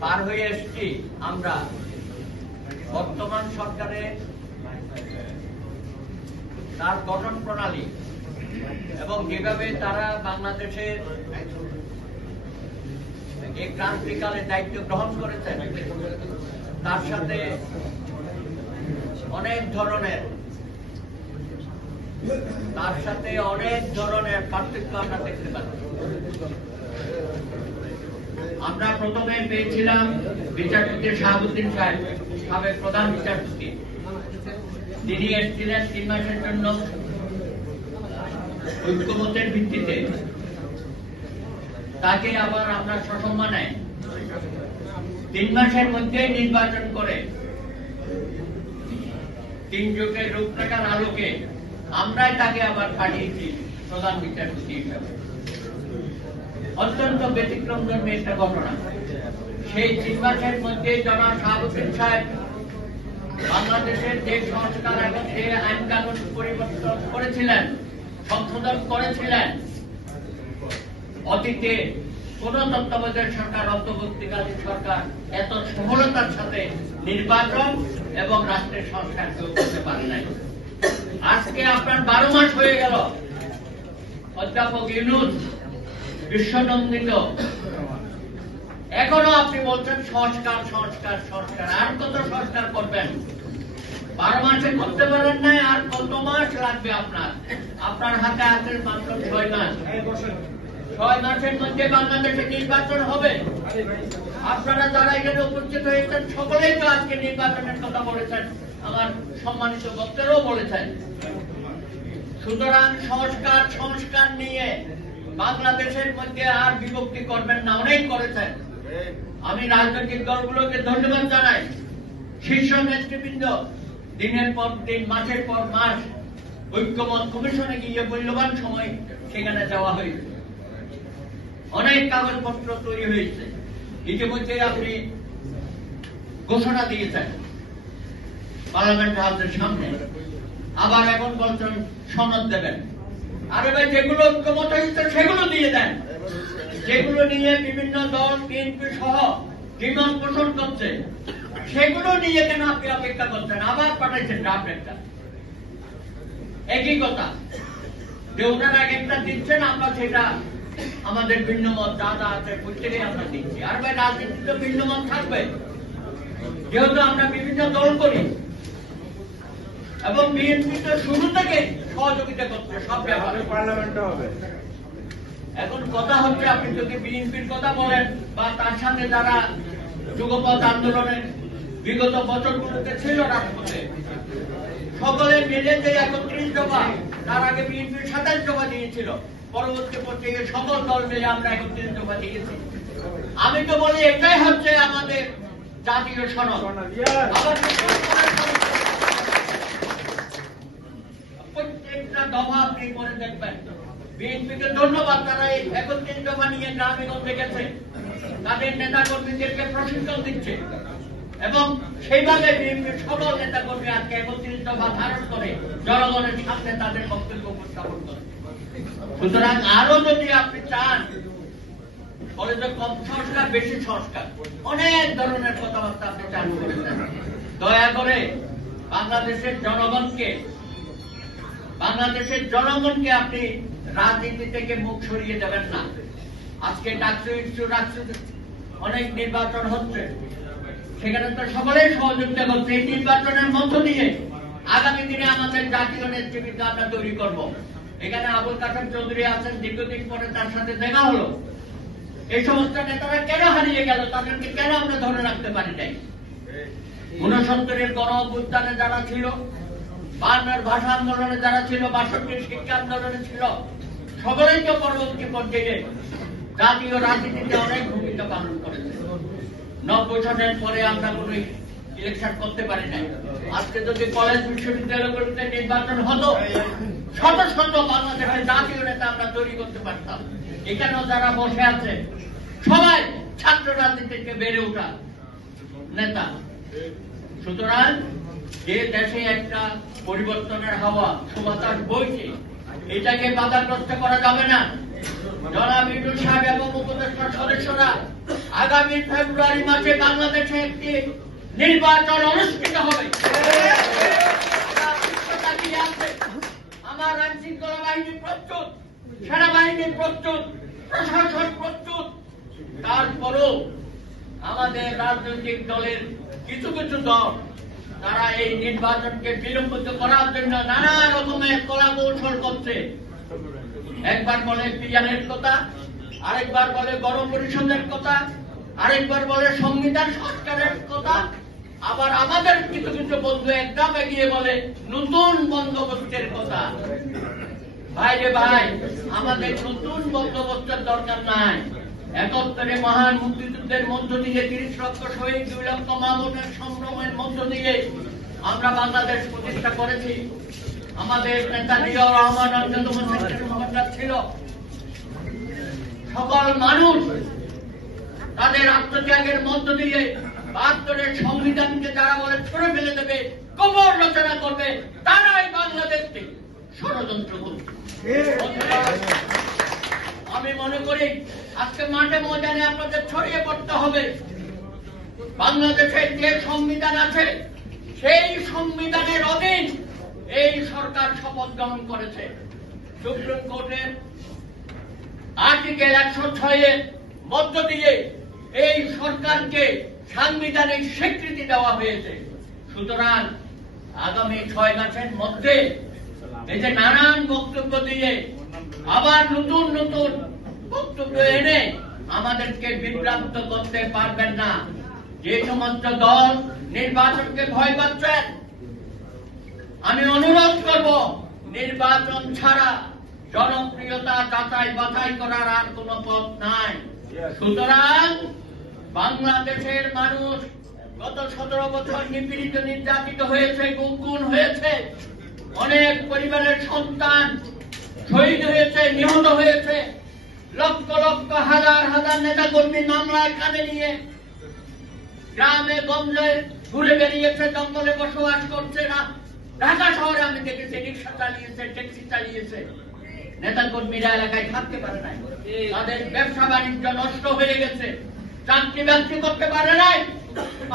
পার হয়ে এসেছি আমরা বর্তমান সরকারে তার গঠন প্রণালী এবং যেভাবে তারা বাংলাদেশের এই ক্রান্তিকালে দায়িত্ব গ্রহণ করেছেন তার সাথে অনেক ধরনের পার্থক্য আমরা দেখতে পাচ্ছি। আমরা প্রথমে পেয়েছিলাম বিচারপতি শাহাবুদ্দিন সাহেব, সাবেক প্রধান বিচারপতি। তিনি এসেছিলেন 3 মাসের জন্য ঐক্যমতের ভিত্তিতে। তাকে আবার আমরা সসম্মানে 3 মাসের মধ্যে নির্বাচন করে 3 যুগের রূপরেখার আলোকে আমরাই তাকে আবার পাঠিয়েছি প্রধান বিচারপতি হিসাবে। অত্যন্ত ব্যতিক্রমধর্মী একটা ঘটনা। সেই 3 মাসের মধ্যে জনাব শাহাবুদ্দিন সাহেব বাংলাদেশের যে সংস্কার এবং যে আইন কানুন পরিবর্তন করেছিলেন, সংশোধন করেছিলেন, অতীতে কোন তত্ত্বাবধায়ক সরকার, অন্তর্বর্তীকালীন সরকার এত সফলতার সাথে নির্বাচন এবং রাষ্ট্রের সংস্কার করতে পারে নাই। আজকে আপনার 12 মাস হয়ে গেল, অধ্যাপক ইউনূস বিশ্বনন্দিত, এখনো আপনি বলছেন সংস্কার সংস্কার সংস্কার। আর কত সংস্কার করবেন? 12 মাসে করতে পারেন নাই, আর কত মাস লাগবে আপনার? আপনার হাতে আছে মাত্র 6 মাস। 6 মাসের মধ্যে বাংলাদেশে নির্বাচন হবে। আপনারা যারা এখানে উপস্থিত হয়েছেন সকলেই তো আজকে নির্বাচনের কথা বলেছেন, আমার সম্মানিত বক্তারাও বলেছেন। সুতরাং সংস্কার সংস্কার নিয়ে বাংলাদেশের মধ্যে আর বিভক্তি করবেন না, অনেক করেছেন। আমি রাজনৈতিক দলগুলোকে ধন্যবাদ জানাই। শীর্ষ নেতৃবৃন্দ দিনের পর দিন, মাসের পর মাস ঐক্যমত কমিশনে গিয়ে মূল্যবান সময় সেখানে যাওয়া হয়েছে। অনেক কাগজপত্র তৈরি হয়েছে। ইতিমধ্যে আপনি ঘোষণা দিয়েছেন পার্লামেন্ট হাউসের সামনে, আবার এখন বলছেন সনদ দেবেন। আরে ভাই, যেগুলো ঐক্যমত হয়েছে সেগুলো দিয়ে দেন। যেগুলো নিয়ে বিভিন্ন দল, বিএনপি সহ দ্বিমত পোষণ করছে, সেগুলো নিয়ে কেন আপনি অপেক্ষা করছেন? আবার পাঠাইছেন ড্রাফট একটা। একই কথা যে ওনারা একটা দিচ্ছেন, আমরা সেটা আমাদের ভিন্ন মত যা যা আছে প্রত্যেকেই আমরা দিচ্ছি। আর ভাই, রাজনীতিতে ভিন্ন মত থাকবে, যেহেতু আমরা বিভিন্ন দল করি এবং বিএনপি তো শুরু থেকে সহযোগিতা করছে সব ব্যাপারে। পার্লামেন্টে হবে। এখন কথা হচ্ছে, আপনি যদি বিএনপির কথা বলেন বা তার সাথে যারা যুগপৎ আন্দোলনের বিগত বছরগুলোতে ছিল রাজপথে, সকলে মিলে যে 31 দফা, তার আগে বিএনপির 27 দফা দিয়েছিল, পরবর্তী পর্যায়ে সকল দল মিলে আমরা 31 দফা দিয়েছি। আমি তো বলি এটাই হচ্ছে আমাদের জাতীয় সনদ। প্রত্যেকটা দফা আপনি করে দেখবেন। বিএনপিকে ধন্যবাদ, তারা এই 31 দফা নিয়ে গ্রামে গঞ্জে গেছে, তাদের নেতা কর্মীদেরকে প্রশিক্ষণ দিচ্ছে এবং সেইভাবে বিএনপির সকল নেতা কর্মী আজকে 31 দফা ধারণ করে জনগণের সামনে তাদের বক্তব্য উপস্থাপন করে। সুতরাং আরো যদি আপনি চান, বলে যে কম সংস্কার বেশি সংস্কার, অনেক ধরনের কথাবার্তা আপনি চালু করেছেন। দয়া করে বাংলাদেশের জনগণকে আপনি রাজনীতি থেকে মুখ সরিয়ে দেবেন না। আজকে অনেক নির্বাচন হচ্ছে, সেখানে তো সকলেই সহযোগিতা করছে। এই নির্বাচনের মধ্য দিয়ে আগামী দিনে আমাদের জাতীয় নেতৃবৃন্দ আমরা তৈরি করব। এখানে আবুল কাসেম চৌধুরী আছেন, দীর্ঘদিন পরে তার সাথে দেখা হলো। এই সমস্ত নেতারা কেন হারিয়ে গেল? তাদেরকে কেন আমরা ধরে রাখতে পারি নাই? 69-এর গণ অভ্যুত্থানে যারা ছিল, 52-এর ভাষা আন্দোলনে যারা ছিল, 62-এর শিক্ষা আন্দোলনে ছিল, সকলেই তো পরবর্তী পর্যায়ে জাতীয় রাজনীতিতে অনেক ভূমিকা পালন করেছে। 90 সনের পরে আমরা কোন ইলেকশন করতে পারি নাই। আজকে যদি কলেজ বিশ্ববিদ্যালয়গুলোতে নির্বাচন হতো, শত শত বাংলাদেশের জাতীয় নেতা আমরা তৈরি করতে পারতাম। এখানেও যারা বসে আছে সবাই ছাত্র রাজনীতি থেকে বেড়ে ওঠা নেতা। সুতরাং যে দেশে একটা পরিবর্তনের হাওয়া সুবাতাস বইছে, এটাকে বাধাগ্রস্ত করা যাবে না। জনাব ইউনূস সাহেব এবং উপদেষ্টা সদস্যরা আগামী ফেব্রুয়ারি মাসে বাংলাদেশে একটি নির্বাচন অনুষ্ঠিত হবে। আমার আইন শৃঙ্খলা বাহিনী প্রস্তুত, সেনাবাহিনী প্রস্তুত, প্রশাসন প্রস্তুত। তারপরও আমাদের রাজনৈতিক দলের কিছু কিছু দল তারা এই নির্বাচনকে বিলম্বিত করার জন্য নানা রকমের কলা কৌশল করছে। একবার বলে পিয়ানের কথা, আরেকবার বলে গণপরিষদের কথা, আরেকবার বলে সংবিধান সংস্কারের কথা, আবার আমাদের কিছু কিছু বন্ধু একদম এগিয়ে বলে নতুন বন্দোবস্তের কথা। ভাই রে ভাই, আমাদের নতুন বন্দোবস্তের দরকার নাই। ৭১ মহান মুক্তিযুদ্ধের মধ্য দিয়ে ৩০ লক্ষ শহীদ, ২ লক্ষ মা বোনের সংগ্রামের মধ্য দিয়ে আমরা বাংলাদেশ প্রতিষ্ঠা করেছি। আমাদের নেতা জিয়াউর রহমান অন্যতম সেক্রেটারি ছিল। সকল মানুষ তাদের আত্মত্যাগের মধ্য দিয়ে ৭২-এর সংবিধানকে যারা বলে ছড়ে ফেলে দেবে, কবর রচনা করবে, তারাই বাংলাদেশকে ষড়যন্ত্র করবে। আমি মনে করি আজকে মাঠে ময়দানে আপনাদের ছড়িয়ে পড়তে হবে। বাংলাদেশের যে সংবিধান আছে সেই সংবিধানের অধীন এই সরকার শপথ গ্রহণ করেছে। সুপ্রিম কোর্টের আর্টিকেল ১০৬-এর মধ্য দিয়ে এই সরকারকে সাংবিধানিক স্বীকৃতি দেওয়া হয়েছে। সুতরাং আগামী ৬ মাসের মধ্যে এই যে নানান বক্তব্য দিয়ে আবার নতুন নতুন বক্তব্য এনে আমাদেরকে বিভ্রান্ত করতে পারবেন না। যে সমস্ত দল নির্বাচনকে ভয় পাচ্ছেন, আমি অনুরোধ করব নির্বাচন ছাড়া জনপ্রিয়তা যাচাই বাছাই করার আর কোন পথ নাই। সুতরাং বাংলাদেশের মানুষ গত ১৭ বছর নিপীড়িত, নির্যাতিত হয়েছে, গুম হয়েছে, অনেক পরিবারের সন্তান শহীদ হয়েছে, নিহত হয়েছে, লক্ষ লক্ষ হাজার হাজার নেতা কর্মী মামলায় কাঁধে নিয়ে গ্রামে গঞ্জে ঘুরে বেরিয়েছে, জঙ্গলে বসবাস করছে না। ঢাকা শহরে আমি দেখেছি রিক্সা চালিয়েছে, ট্যাক্সি চালিয়েছে। নেতা কর্মীরা এলাকায় থাকতে পারে নাই, তাদের ব্যবসা বাণিজ্য নষ্ট হয়ে গেছে, চাকরি বাকরি করতে পারে নাই।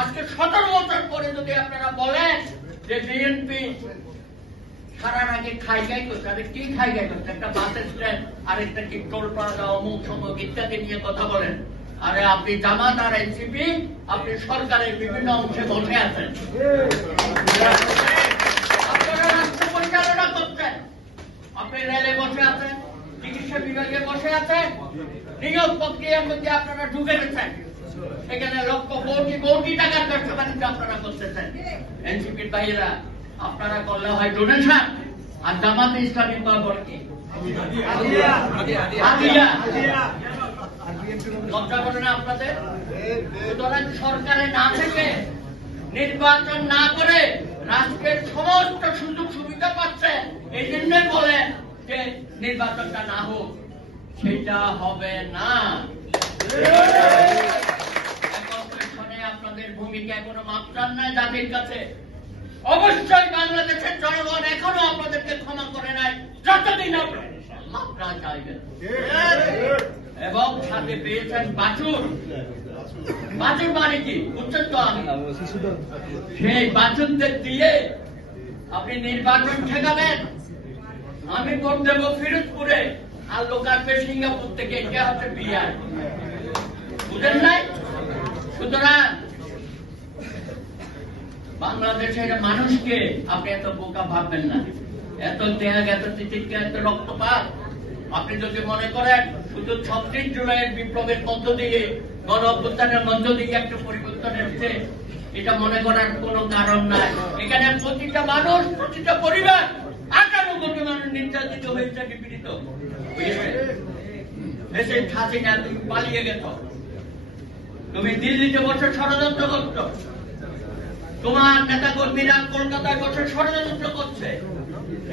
আজকে ১৭ বছর পরে যদি আপনারা বলেন যে বিএনপি সারার আগে খাইগাই করছে, আরে কি খাইগাই করছে? একটা বাস স্ট্যান্ড, আরেকটা কি টোল প্লাজা, অমুক সমুক ইত্যাদি নিয়ে কথা বলেন। আরে আপনি জামাত আর এনসিপি, আপনি সরকারের বিভিন্ন অংশে বসে আছেন, আপনারা রাষ্ট্র পরিচালনা করছেন, আপনি রেলে বসে আছেন, চিকিৎসা বিভাগে বসে আছেন, নিয়োগ প্রক্রিয়ার মধ্যে আপনারা ঢুকে গেছেন, এখানে লক্ষ কোটি কোটি টাকার ব্যবসা বাণিজ্য আপনারা করতেছেন। এনসিপির বাইরা আপনারা করলে হয় ডোনেশন, আর জামাত ইসলামী বলে কি লজ্জা করে না আপনাদের? সুতরাং সরকারে না থেকে, নির্বাচন না করে রাষ্ট্রের সমস্ত সুযোগ সুবিধা পাচ্ছে, এই জন্য বলে যে নির্বাচনটা না হোক। সেটা হবে না। আপনাদের ভূমিকা এখনো মাত্রার নাই জাতির কাছে। অবশ্যই বাংলাদেশের জনগণ এখনো আপনাদেরকে ক্ষমা করে নাই, যতদিন মাত্রা চাইবেন। এবং সাথে পেয়েছেন বাছুর। বাছুর মানে কি বুঝছেন তো? আমি সেই বাছুরদের দিয়ে আপনি নির্বাচন ঠেকাবেন। আমি ভোট দেবো ফিরোজপুরে, আর লোক আসবে সিঙ্গাপুর থেকে, এটা হচ্ছে বিআর। বুঝেন নাই? সুতরাং বাংলাদেশের মানুষকে আপনি এত বোকা ভাববেন না। এত ত্যাগ, এত তিতিক্ষা, এত রক্তপাত আপনি যদি মনে করেন শুধু ৩৬ জুলাইয়ের বিপ্লবের মধ্য দিয়ে, গণ অভ্যুত্থানের মধ্য দিয়ে একটা পরিবর্তন এসেছে, এটা মনে করার কোন কারণ নাই। এখানে প্রতিটা মানুষ, প্রতিটা পরিবার, ১৮ কোটি মানুষ নির্যাতিত হয়েছে, নিপীড়িত হয়েছে। দেশে হাসিনা তুমি পালিয়ে গেছ, তুমি দিল্লিতে বসে ষড়যন্ত্র করছ, তোমার নেতা কর্মীরা কলকাতায় বসে ষড়যন্ত্র করছে,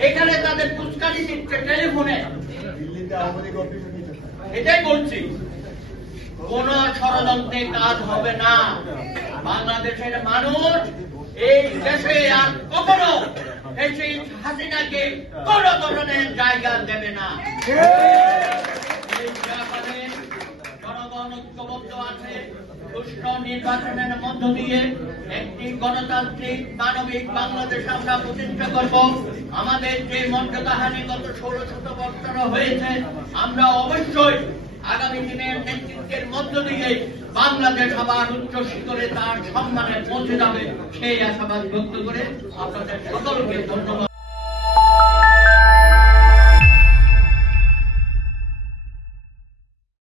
এখানে তাদের পুস্কারি দিচ্ছে টেলিফোনে। এটাই বলছি, কোন ষড়যন্ত্রে কাজ হবে না। বাংলাদেশের মানুষ এই দেশে আর কখনো এই হাসিনাকে কোন ধরনের জায়গা দেবে না। এই ব্যাপারে জনগণ ঐক্যবদ্ধ আছে। সুষ্ঠু নির্বাচনের মধ্য দিয়ে একটি গণতান্ত্রিক মানবিক বাংলাদেশ আমরা প্রতিষ্ঠা করব। আমাদের যে মর্যাদাহানি গত 16 বছর হয়েছে, আমরা অবশ্যই আগামী দিনের নেতৃত্বের মধ্য দিয়ে বাংলাদেশ আবার উচ্চ শিখরে তার সম্মানে পৌঁছে যাবে, সেই আশাবাদ ব্যক্ত করে আপনাদের সকলকে ধন্যবাদ।